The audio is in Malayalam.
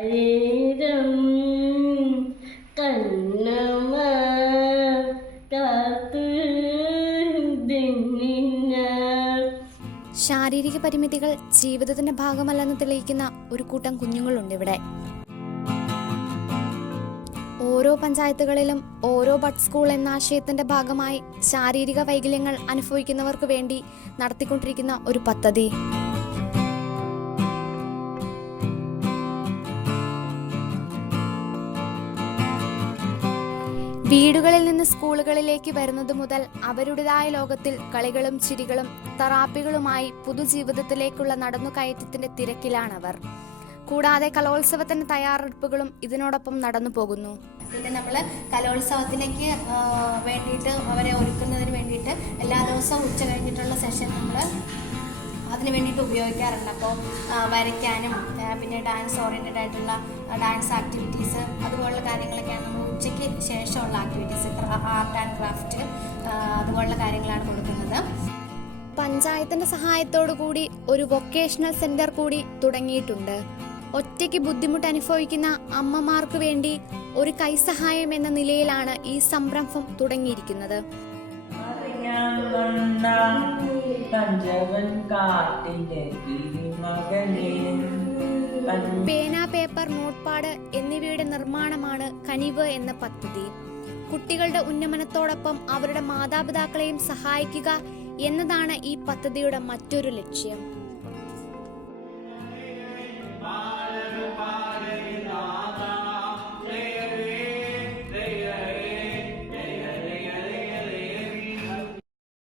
ശരീരം കണ്ണമ കാത്തു ശാരീരിക പരിമിതികൾ ജീവിതത്തിന്റെ ഭാഗമല്ലെന്ന് തെളിയിക്കുന്ന ഒരു കൂട്ടം കുഞ്ഞുങ്ങളുണ്ട് ഇവിടെ. ഓരോ പഞ്ചായത്തുകളിലും ഓരോ ബഡ് സ്കൂൾ എന്ന ആശയത്തിന്റെ ഭാഗമായി ശാരീരിക വൈകല്യങ്ങൾ അനുഭവിക്കുന്നവർക്ക് വേണ്ടി നടത്തിക്കൊണ്ടിരിക്കുന്ന ഒരു പദ്ധതി. വീടുകളിൽ നിന്ന് സ്കൂളുകളിലേക്ക് വരുന്നത് മുതൽ അവരുടേതായ ലോകത്തിൽ കളികളും ചിരികളും തെറാപ്പികളുമായി പുതുജീവിതത്തിലേക്കുള്ള നടന്നുകയറ്റത്തിന്റെ തിരക്കിലാണവർ. കൂടാതെ കലോത്സവത്തിന്റെ തയ്യാറെടുപ്പുകളും ഇതിനോടൊപ്പം നടന്നു പോകുന്നു. പിന്നെ നമ്മൾ കലോത്സവത്തിലേക്ക് വേണ്ടിയിട്ട് അവരെ ഒരുക്കുന്നതിന് വേണ്ടിയിട്ട് എല്ലാ ദിവസവും ഉച്ച കഴിഞ്ഞിട്ടുള്ള സെഷൻ നമ്മൾ അതിന് വേണ്ടിയിട്ട് ഉപയോഗിക്കാറുണ്ട്. അപ്പോൾ വരയ്ക്കാനും പിന്നെ ഡാൻസ് ഓറിയൻറ്റഡ് ആയിട്ടുള്ള ഡാൻസ് ആക്ടിവിറ്റീസ് അതുപോലുള്ള കാര്യങ്ങളൊക്കെയാണ് നമ്മൾ ഉച്ചയ്ക്ക് ശേഷമുള്ള ആക്ടിവിറ്റീസ്. ആർട്ട് ആൻഡ് ക്രാഫ്റ്റ് അതുപോലുള്ള കാര്യങ്ങളാണ് കൊടുക്കുന്നത്. പഞ്ചായത്തിന്റെ സഹായത്തോടു കൂടി ഒരു വൊക്കേഷണൽ സെന്റർ കൂടി തുടങ്ങിയിട്ടുണ്ട്. ഒറ്റയ്ക്ക് ബുദ്ധിമുട്ട് അനുഭവിക്കുന്ന അമ്മമാർക്ക് വേണ്ടി ഒരു കൈസഹായം എന്ന നിലയിലാണ് ഈ സംരംഭം തുടങ്ങിയിരിക്കുന്നത്. പേന, പേപ്പർ, നോട്ട്പാഡ് എന്നിവയുടെ നിർമ്മാണമാണ് കനിവ് എന്ന പദ്ധതി. കുട്ടികളുടെ ഉന്നമനത്തോടൊപ്പം അവരുടെ മാതാപിതാക്കളെയും സഹായിക്കുക എന്നതാണ് ഈ പദ്ധതിയുടെ മറ്റൊരു ലക്ഷ്യം.